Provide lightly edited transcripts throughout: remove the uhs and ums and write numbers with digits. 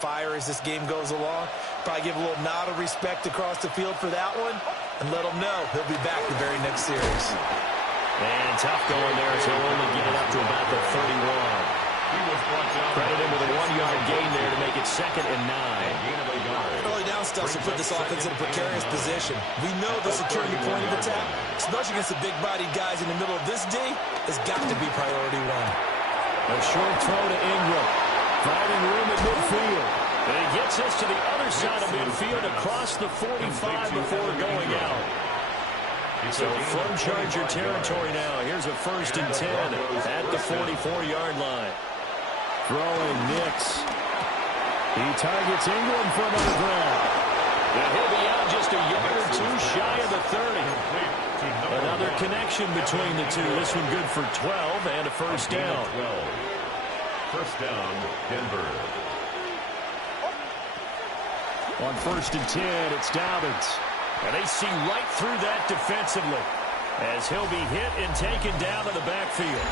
fire as this game goes along. Probably give a little nod of respect across the field for that one and let him know he'll be back the very next series. And tough going there as he'll only get it up to about the 31. Credit him with a 1-yard gain there to make it 2nd and 9. Early down stuff will put this offense in a precarious position. We know the securing the point of attack, especially against the big-bodied guys in the middle of this D, has got to be priority one. A short throw to Ingram. Finding room at midfield. And he gets us to the other side of midfield across the 45 before going out. So from Charger territory now. Here's a 1st and 10 at the 44-yard line. Throwing Nix. He targets Ingram for another grab. And he'll be out just a yard or two shy of the 30. Another connection between the two. This one good for 12 and a 1st down. 1st down, Denver. On 1st and 10, it's Dobbins. And they see right through that defensively as he'll be hit and taken down to the backfield.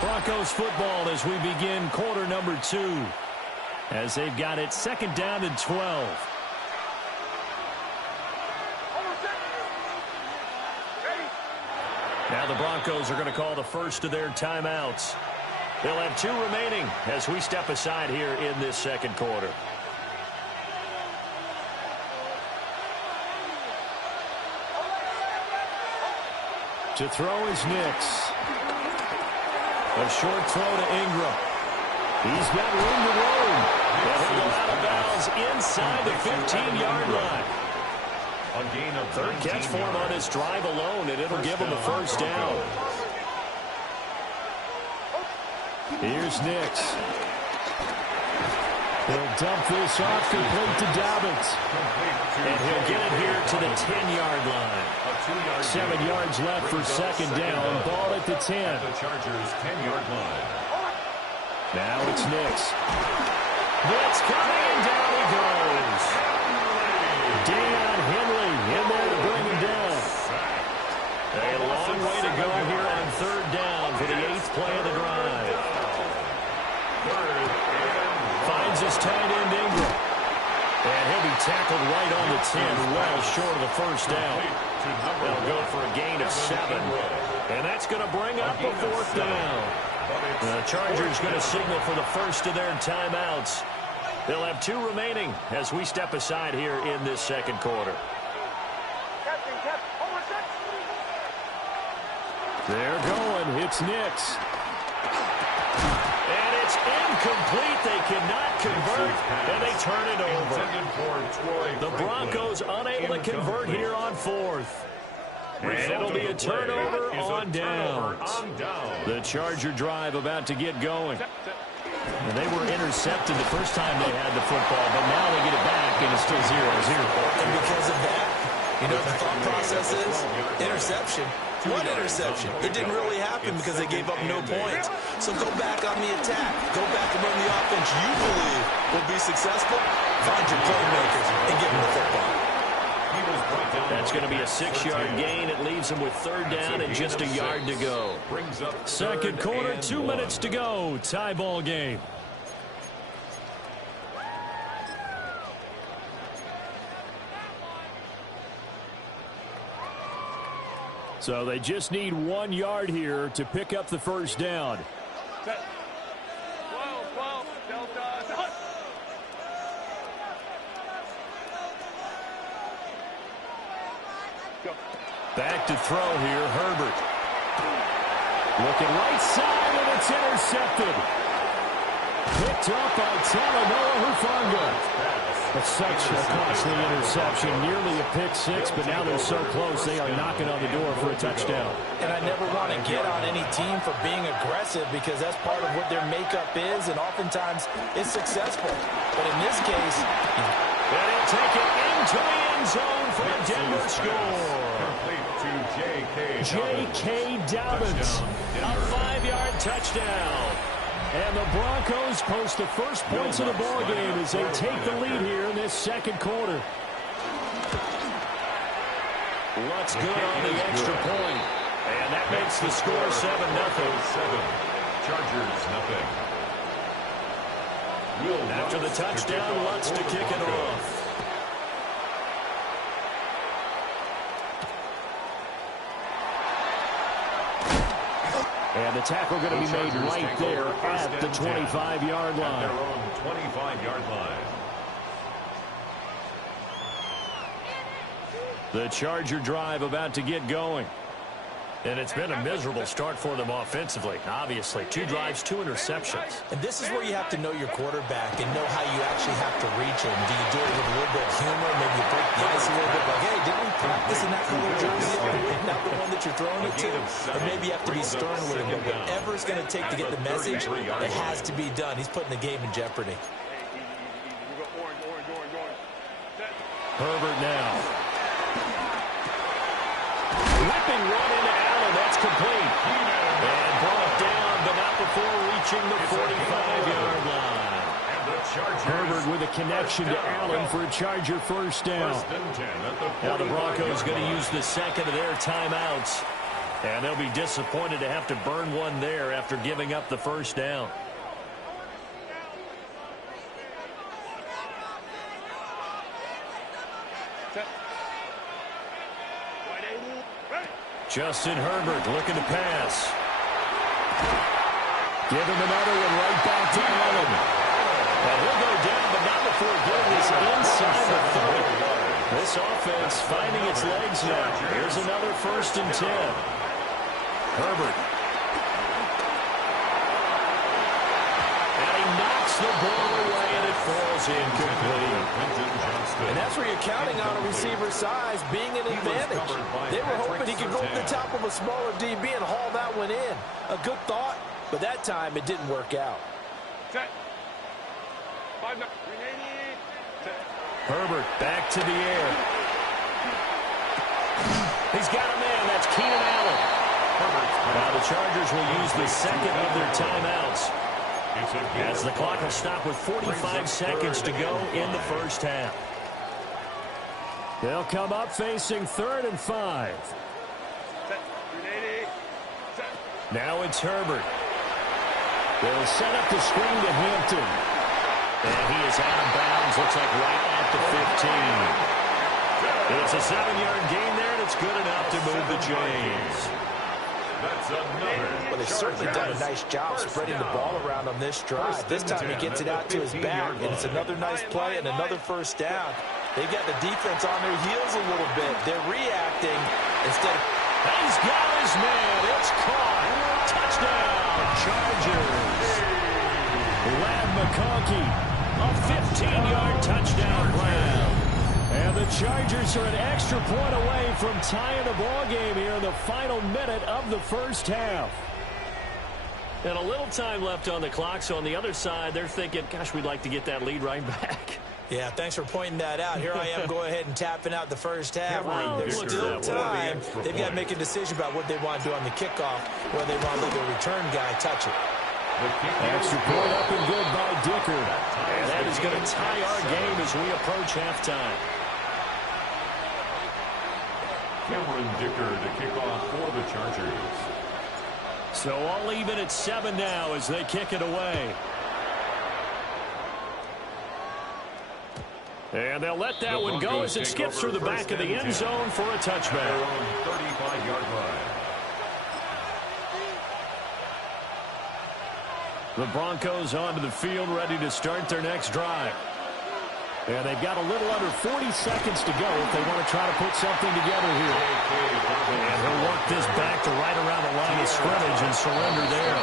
Broncos football as we begin quarter number 2 as they've got it 2nd down and 12. Now the Broncos are going to call the first of their timeouts. They'll have 2 remaining as we step aside here in this 2nd quarter. To throw is Nix. A short throw to Ingram. He's got room to roam. And he'll go out of bounds inside the 15-yard line. Third catch for him on his drive alone, and it'll give him a 1st down. Here's Nix. He'll dump this off complete to Dobbins. And he'll get it here to the 10-yard line. 7 yards left for 2nd down. Ball at the 10. The Chargers' 10-yard line. Now it's Nix. Blitz coming, and down he goes. Deion Henley in there to bring him down. A long way to go here on 3rd down for the 8th play of the drive. Finds his tight end Ingram. And he'll be tackled right on the 10, well short of the 1st down. They'll go for a gain of 7. And that's going to bring up a 4th down. The Chargers going to signal for the first of their timeouts. They'll have 2 remaining as we step aside here in this 2nd quarter. They're going. It's Nix. And it's incomplete. They cannot convert, and they turn it over. The Broncos unable to convert here on 4th. And it'll be a turnover on downs. The Charger drive about to get going. And they were intercepted the first time they had the football, but now they get it back, and it's still 0-0. And because of that, you know what the thought process is? Interception. One interception. It didn't really happen because they gave up no points. So go back on the attack. Go back and run the offense you believe will be successful. Find your playmakers and give them the football. That's going to be a 6-yard gain. It leaves them with 3rd down and just a yard to go. 2nd quarter, 2 minutes to go. Tie ball game. So they just need 1 yard here to pick up the 1st down. Back to throw here, Herbert. Looking right side, and it's intercepted. Picked up by Talanoa Hufanga. That's such a costly interception, nearly a pick 6, but now they're so close they are knocking on the door for a touchdown. And I never want to get on any team for being aggressive because that's part of what their makeup is, and oftentimes it's successful. But in this case, and he'll take it into the end zone for a Denver score. J.K. Dobbins, a 5-yard touchdown. And the Broncos post the first points of the ball game as they take the lead here in this 2nd quarter. What's good on the extra point? And that makes the score 7-0. Chargers, nothing. After the touchdown, Lutz to kick it off. And the tackle going to be made right there at the 25-yard line. Their own 25-yard line. The Charger drive about to get going. And it's been a miserable start for them offensively, obviously. 2 drives, 2 interceptions. And this is where you have to know your quarterback and know how you actually have to reach him. Do you do it with a little bit of humor? Maybe you break the ice a little bit like, hey, didn't we practice in that color jersey already? Not the one that you're throwing it to? Or maybe you have to be stern with him. But whatever it's going to take to get the message, it has to be done. He's putting the game in jeopardy. Herbert now. Whipping one into Allen. That's complete. And brought down, but not before reaching the 45-yard line. Herbert with a connection to Allen for a Charger first down. Now the Broncos going to use the second of their timeouts. And they'll be disappointed to have to burn one there after giving up the first down. Justin Herbert looking to pass. Give him another one right back to Allen. And he'll go down, but not before getting this inside the 30. This offense finding its legs now. Here's another 1st and 10. Herbert. And he knocks the ball away, and it falls incomplete. And that's where you're counting on a receiver's size being an advantage. They were hoping he could go to the top of a smaller DB and haul that one in. A good thought, but that time it didn't work out. Herbert back to the air. He's got a man. That's Keenan Allen. Now the Chargers will use the second of their timeouts, as the clock will stop with 45 seconds to go in the first half. They'll come up facing 3rd and 5. Now it's Herbert. They'll set up the screen to Hampton. And he is out of bounds, looks like right at the 15. It's a 7-yard gain there, and it's good enough to move the chains. Well, they've certainly done a nice job spreading the ball around on this drive. This time he gets it out to his back, and it's another nice play and another first down. They've got the defense on their heels a little bit. They're reacting instead of... He's got his man. It's caught. Touchdown, Chargers. Lad McConkey, a 15-yard touchdown grab. And the Chargers are an extra point away from tying the ball game here in the final minute of the first half. And a little time left on the clock, so on the other side, they're thinking, gosh, we'd like to get that lead right back. Yeah, thanks for pointing that out. Here I am going ahead and tapping out the first half. Well, There's still time. They've got to make a decision about what they want to do on the kickoff, whether they want to let the return guy touch it. Extra point up and good by Dicker. And that is going to tie our game as we approach halftime. Cameron Dicker to kick off for the Chargers. So all even at 7 now as they kick it away. And they'll let that one go as it skips through the back of the end zone for a touchback. Their own 35-yard line. The Broncos onto the field ready to start their next drive. And they've got a little under 40 seconds to go if they want to try to put something together here. And he'll work this back to right around the line of scrimmage and surrender there.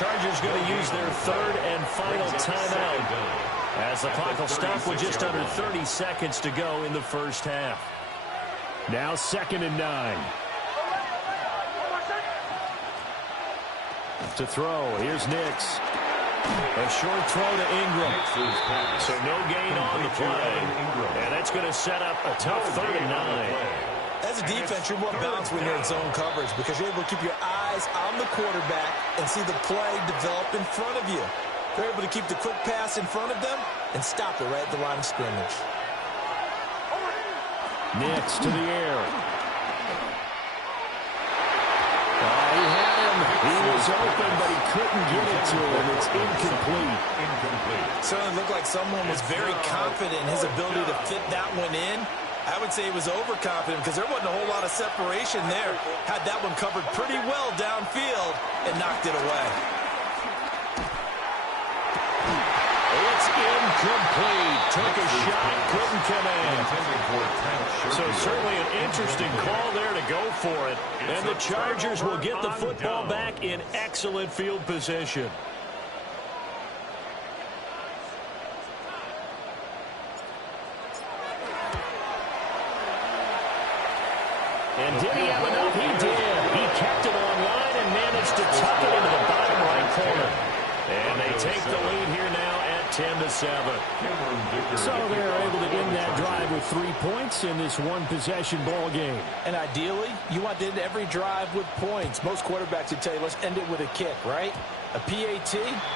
Chargers going to use their 3rd and final timeout, as the clock will stop with just under 30 seconds to go in the first half. Now 2nd and 9. To throw, here's Nix. A short throw to Ingram. So no gain on the play. And that's going to set up a tough 3rd and 9. As a defense, you're more balanced when you're in zone coverage because you're able to keep your eyes on the quarterback and see the play develop in front of you. They're able to keep the quick pass in front of them and stop it right at the line of scrimmage. Nix to the air. Oh, he had him. He was was open, but he couldn't get it to him. It's incomplete. Certainly looked like someone was very confident in his ability to fit that one in. I would say he was overconfident because there wasn't a whole lot of separation there. Had that one covered pretty well downfield and knocked it away. It's incomplete. Took a shot, couldn't come in. So certainly an interesting call there to go for it. And the Chargers will get the football back in excellent field position. And did he have enough? He did. He kept it online and managed to tuck it into the bottom right corner. And they take the lead here now at 10-7. So they're able to end that drive with 3 points in this one-possession ball game. And ideally, you want to end every drive with points. Most quarterbacks would tell you, let's end it with a kick, right? A PAT,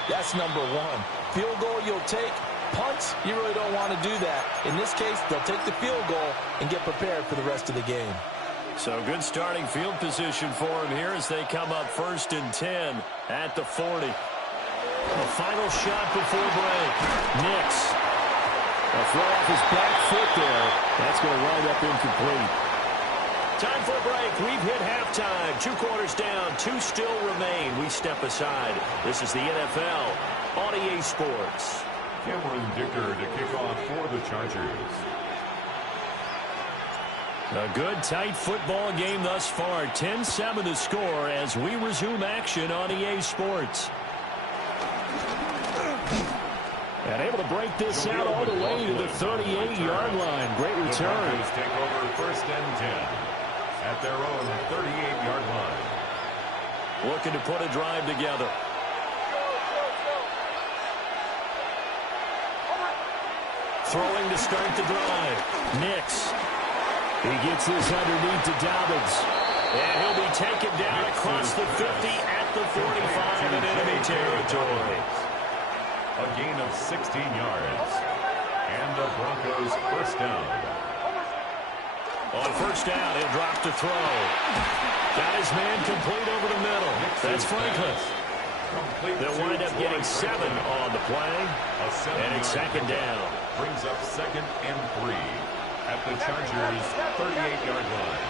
that's number one. Field goal you'll take. Punts, you really don't want to do that. In this case, they'll take the field goal and get prepared for the rest of the game. So good starting field position for him here as they come up 1st and 10 at the 40. The final shot before break. Nix. A throw off his back foot there. That's going to wind up incomplete. Time for a break. We've hit halftime. 2 quarters down. 2 still remain. We step aside. This is the NFL on EA Sports. Cameron Dicker to kick off for the Chargers. A good, tight football game thus far. 10-7 the score as we resume action on EA Sports. And able to break this out all the way to the 38-yard line. Great return. The take over 1st and 10 at their own 38-yard line. Looking to put a drive together. Throwing to start the drive. Nix. He gets this underneath to Dobbins. And he'll be taken down across the 50 at the 45 in enemy territory. A gain of 16 yards. And the Broncos 1st down. On 1st down, he'll drop to throw. Got his man complete over the middle. That's Franklin. They'll wind up getting 7 on the play. And it's 2nd down. Brings up 2nd and 3 at the Chargers' 38-yard line.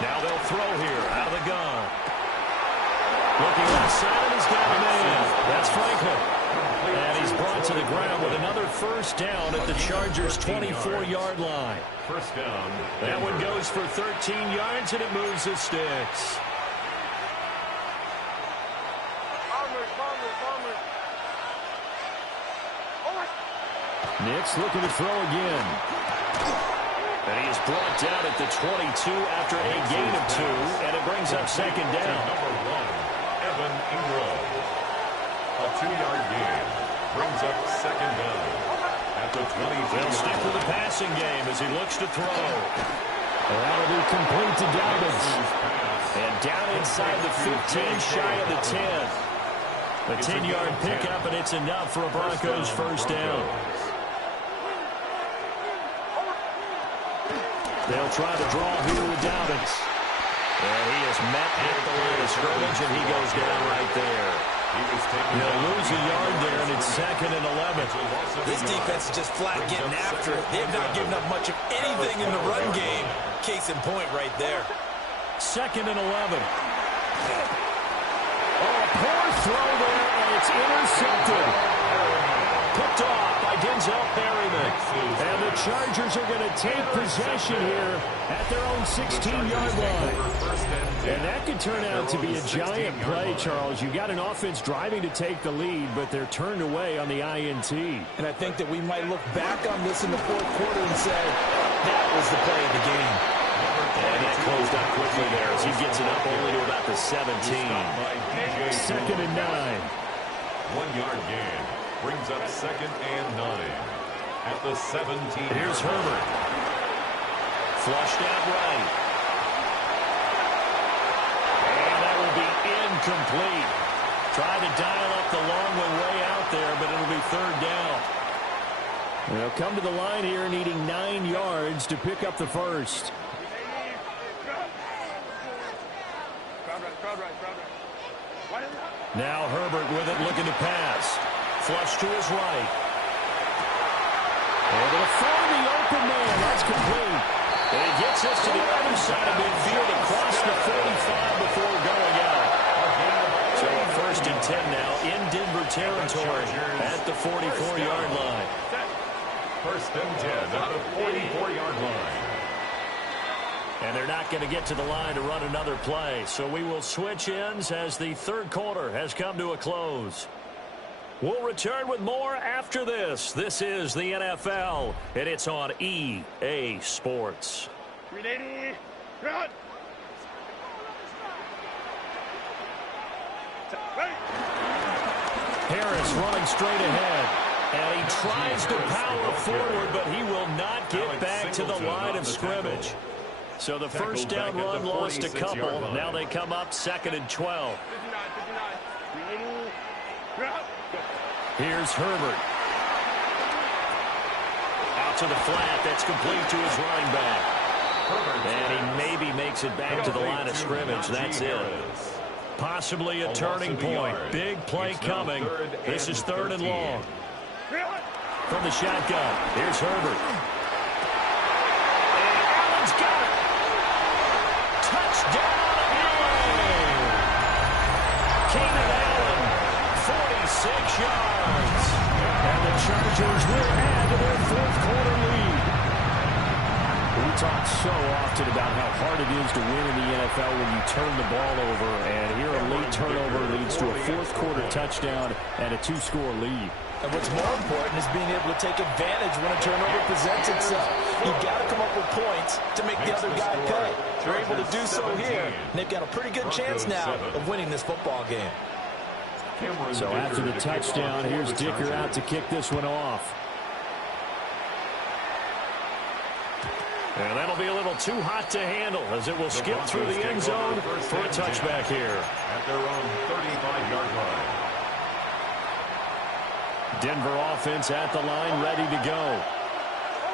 Now they'll throw here out of the gun. Looking outside, he's got a man. That's Franklin. And he's brought to the ground with another 1st down at the Chargers' 24-yard line. 1st down. That one goes for 13 yards, and it moves the sticks. Nix looking to throw again. And he is brought down at the 22 after a gain of 2, and it brings up 2nd down. Number 1, Evan Ingram. A 2-yard gain brings up 2nd down at the 20. They'll stick with the passing game as he looks to throw. That'll be complete to Dobbins. And down inside the 15, shy of the 10. A 10-yard pickup, and it's enough for a Broncos 1st down. They'll try to draw here with Dobbins. And he is met at the line of scrimmage, and he goes down right there. He'll lose a yard there, and it's 2nd and 11. This defense is just flat getting after it. They have not given up much of anything in the run game. Case in point right there. 2nd and 11. Oh, poor throw there, and it's intercepted. Picked off by Denzel Perryman. And the Chargers are going to take possession here at their own 16-yard line. And that could turn out to be a giant play, Charles. You got an offense driving to take the lead, but they're turned away on the INT. And I think that we might look back on this in the 4th quarter and say, that was the play of the game. And that closed up quickly there as he gets it up only to about the 17. 2nd and 9. 1-yard gain brings up 2nd and 9 at the 17. Here's Herbert. Flushed out right. And that will be incomplete. Try to dial up the long one way out there, but it'll be 3rd down. They'll come to the line here needing 9 yards to pick up the 1st. Now Herbert with it, looking to pass. Flush to his right. Able to find the open man. That's complete. And he gets us to the other side of midfield across the 45 before going out. So a 1st and 10 now in Denver territory at the 44-yard line. 1st and 10 at the 44-yard line. And they're not going to get to the line to run another play. So we will switch ends as the 3rd quarter has come to a close. We'll return with more after this. This is the NFL, and it's on EA Sports. Ready, run. Harris running straight ahead. And he tries to power forward, but he will not get back to the line of scrimmage. So the 1st down run lost a couple. Now they come up 2nd and 12. Here's Herbert. Out to the flat. That's complete to his running back. And he maybe makes it back to the line of scrimmage. That's it. Possibly a turning point. Big play coming. This is 3rd and long. From the shotgun, here's Herbert. And Allen's got it. Touchdown, Allen. Keenan Allen, 46 yards. And the Chargers will add to their 4th quarter lead. We talk so often about how hard it is to win in the NFL when you turn the ball over. And here a late turnover leads to a 4th quarter touchdown and a 2-score lead. And what's more important is being able to take advantage when a turnover presents itself. You've got to come up with points to make the other guy pay. They're able to do so here, and they've got a pretty good chance now of winning this football game. So after the touchdown, here's Dicker out to kick this one off. And that'll be a little too hot to handle as it will skip through the end zone for a touchback here. At their own 35-yard line. Denver offense at the line, ready to go.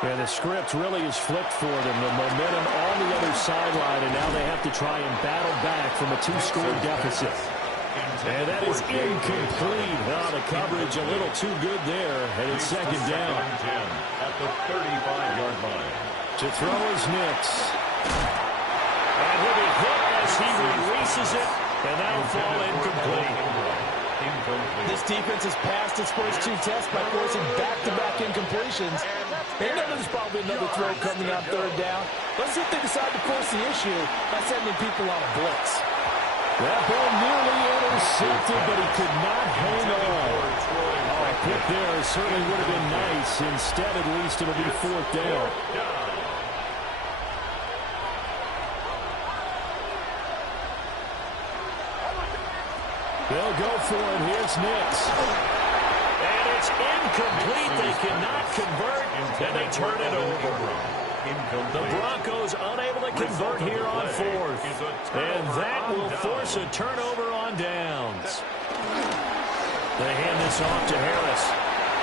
And the script really is flipped for them. The momentum on the other sideline, and now they have to try and battle back from a 2-score deficit. And that is incomplete. Oh, the coverage a little too good there, and it's 2nd down. At the 35-yard line. To throw is Nix. And he'll be hit as he releases it, and that'll fall incomplete. This defense has passed its first 2 tests by forcing back-to-back incompletions. They know there's probably another throw coming on 3rd down. Let's see if they decide to force the issue by sending people on a blitz. That ball nearly intercepted, but he could not hang on. Oh, a pick there certainly would have been nice. Instead, at least, it'll be 4th down. They'll go for it. Here's Nix. And it's incomplete. They cannot convert, and they turn it over. The Broncos unable to convert here on 4th. And that will force a turnover on downs. They hand this off to Harris.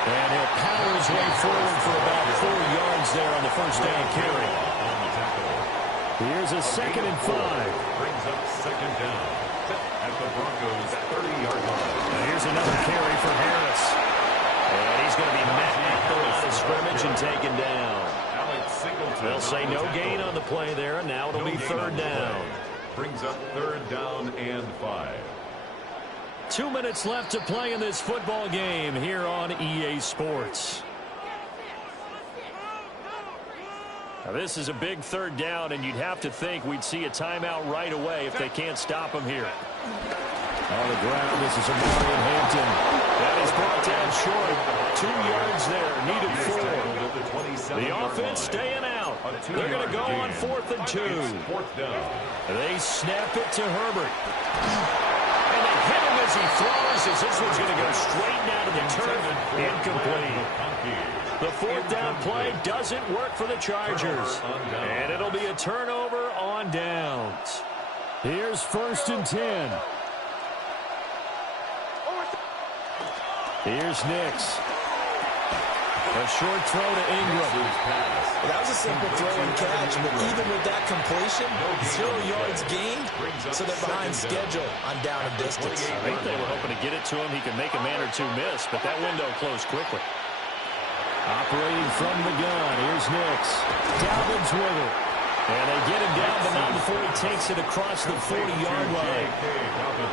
And he'll power his way forward for about 4 yards there on the 1st down carry. Here's a 2nd and 5. Brings up 2nd down. At the Broncos' 30-yard line. Now here's another carry for Harris. And he's going to be met at the line of scrimmage and taken down. They'll say no gain on the play there, and now it'll be 3rd down. Brings up 3rd down and 5. 2 minutes left to play in this football game here on EA Sports. Now this is a big 3rd down, and you'd have to think we'd see a timeout right away if they can't stop him here. On the ground, this is a Marion Hampton. That is brought down short. 2 yards there, needed 4. The offense staying out. They're going to go on 4th and 2. They snap it to Herbert. And they hit him as he throws, as this one's going to go straight down to the turf. Incomplete. The 4th down play doesn't work for the Chargers. And it'll be a turnover on downs. Here's 1st and 10. Here's Nix. A short throw to Ingram. That was a simple throw and catch, but even with that completion, 0 yards gained, so they're behind schedule on down and distance. I think they were hoping to get it to him. He could make a man or two miss, but that window closed quickly. Operating from the gun, here's Nix. Dalvin's with it. And they get him down, but not before he takes it across the 40-yard line.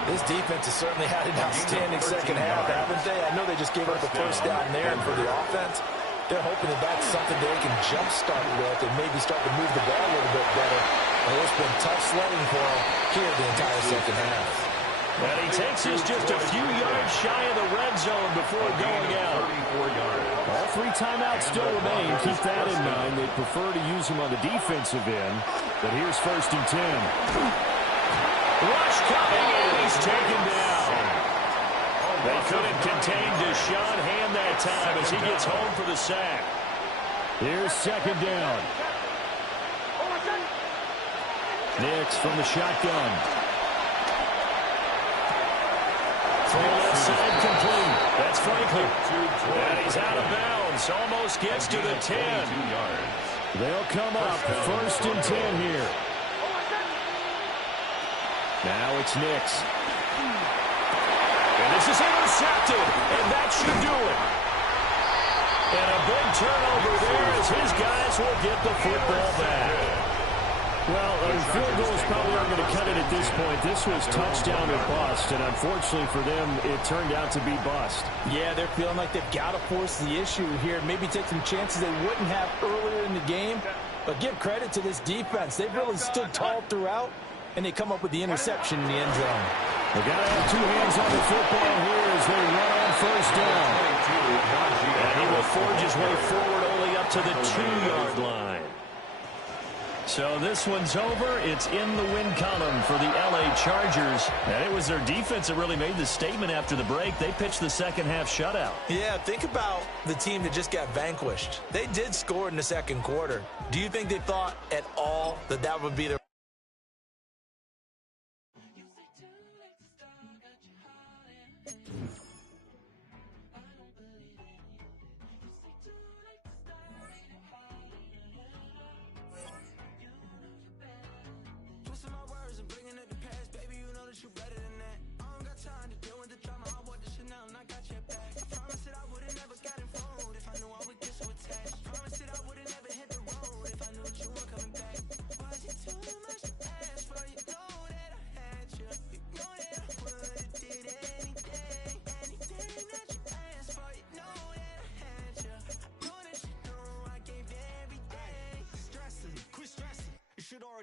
This defense has certainly had an outstanding second half, haven't they? I know they just gave up the first down there, and for the offense, they're hoping that that's something they can jumpstart with and maybe start to move the ball a little bit better. And it's been tough sledding for them here the entire second half. And he takes us just a few yards shy of the red zone before going out. All 3 timeouts still remain. Keep that in mind. They prefer to use him on the defensive end. But here's 1st and 10. Rush coming, and he's taken down. They couldn't contain Deshaun Hand that time as he gets home for the sack. Here's 2nd down. Nix from the shotgun. From left side complete. That's Franklin. And he's out of bounds. Almost gets to the 10. They'll come up 1st and 10 here. Now it's Nix. And this is intercepted. And that should do it. And a big turnover there as his guys will get the football back. Well, field goals probably aren't going to cut it at this point. This was touchdown or bust, and unfortunately for them, it turned out to be bust. Yeah, they're feeling like they've got to force the issue here. Maybe take some chances they wouldn't have earlier in the game. But give credit to this defense. They've really stood tall throughout, and they come up with the interception in the end zone. They got to have 2 hands on the football here as they run on 1st down. And he will forge his way forward only up to the 2-yard line. So this one's over. It's in the win column for the L.A. Chargers. And it was their defense that really made the statement after the break. They pitched the second half shutout. Yeah, think about the team that just got vanquished. They did score in the second quarter. Do you think they thought at all that that would be their...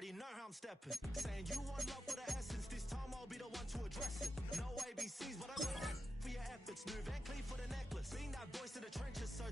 Know how I'm stepping. Saying you want love for the essence. This time I'll be the one to address it. No ABCs, but I got that for your efforts. New Van Cleef for the necklace. Being that voice in the trenches, so